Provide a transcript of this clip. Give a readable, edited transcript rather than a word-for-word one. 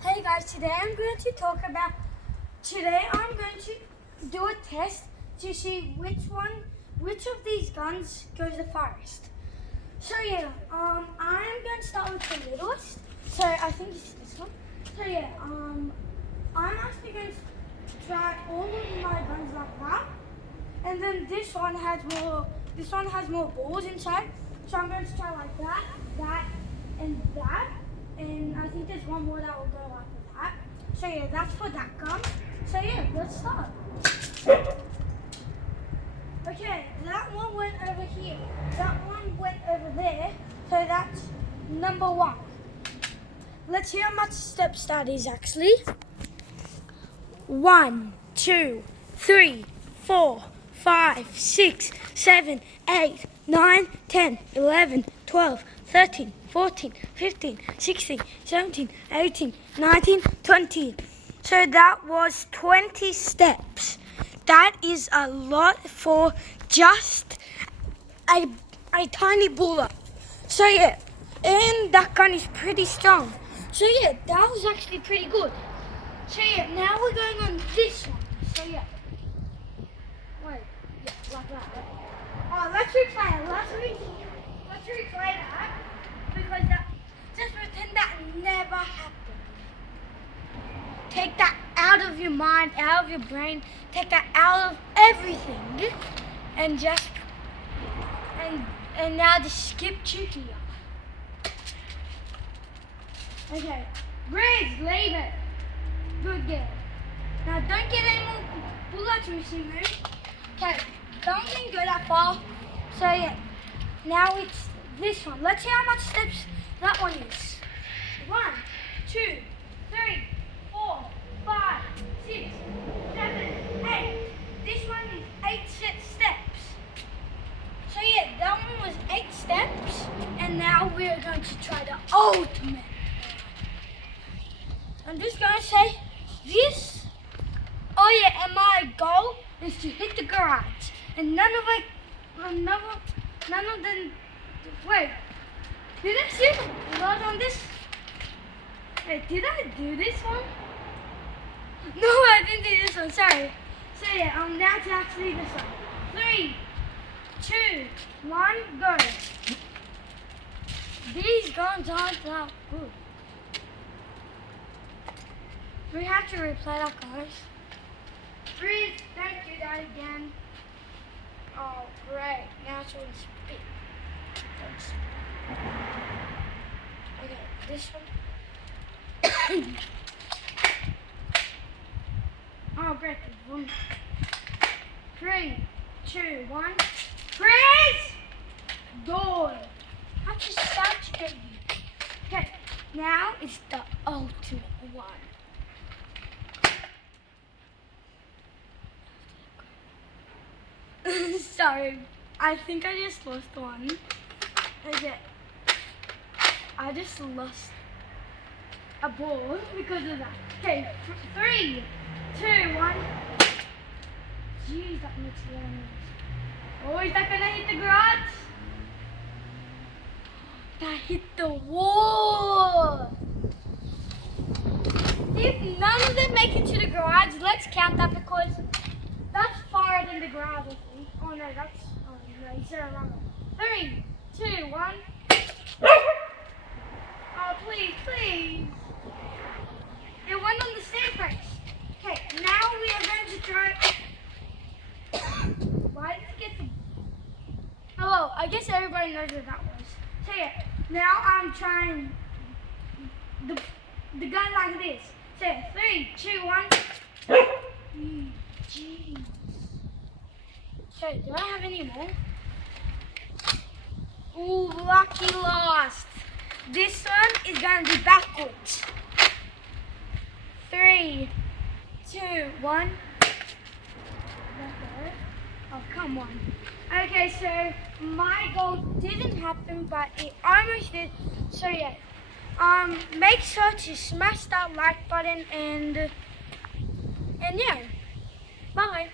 Hey guys, today I'm going to do a test to see which of these guns goes the farthest. So yeah, I'm going to start with the littlest. So I think it's this one. So yeah, I'm actually going to try all of my guns like that. And then this one has more balls inside. So I'm going to try like that, and that. And I think there's one more that will go like that. So yeah, that's for that gun. So yeah, let's start. Okay, that one went over here. That one went over there. So that's number one. Let's see how much steps that is actually. 1, 2, 3, 4, 5, 6, 7, 8, 9, 10, 11, 12, 13, 14, 15, 16, 17, 18, 19, 20. So that was 20 steps. That is a lot for just a tiny bullet. So yeah, and that gun is pretty strong. So yeah, that was actually pretty good. So yeah, now we're going on this one. So yeah. Wait, yeah, like that. Oh, let's replay it. Let's replay that. Because just pretend that never happened. Take that out of your mind, out of your brain. Take that out of everything. And just, and now just skip to here. Okay, Bridge, leave it. Good girl. Now don't get any more bullets, Missy. Okay, don't even go that far. So yeah, now it's this one. Let's see how much steps that one is. 1, 2, 3, 4, 5, 6, 7, 8. This one is 8 steps. So yeah, that one was 8 steps, and now we're going to try the ultimate. I'm just going to say this. Oh yeah, and my goal is to hit the garage. And none of them, wait, did I see the blood on this? Wait, did I do this one? No, I didn't do this one, sorry. So yeah, that's actually this one. 3, 2, 1, go. These guns aren't that good. We have to replay that, guys. Please don't do that again. Oh, great. Now it's on speed. Okay, this one. Oh, great. 3, 2, 1. Freeze! Door. How to start to get you. Okay, now it's the ultimate one. Sorry, I think I just lost one. Okay, I just lost a ball because of that. Okay, 3, 2, 1. Jeez, that makes a lot of noise. Oh, is that gonna hit the garage? That hit the wall. If none of them make it to the garage, let's count that because that's farther than the garage, I think. Oh no, you said it wrong. 3, 2, 1. Oh, please. It went on the same place. Okay, now we are going to try. Why did it get the... Oh, I guess everybody knows what that was. So yeah, now I'm trying the gun like this. So yeah, 3, 2, 1. Jeez. Okay, do I have any more? Ooh, lucky lost. This one is gonna be backwards. 3, 2, 1. Oh, come on. Okay, so my goal didn't happen, but it almost did. So yeah, make sure to smash that like button and yeah, bye.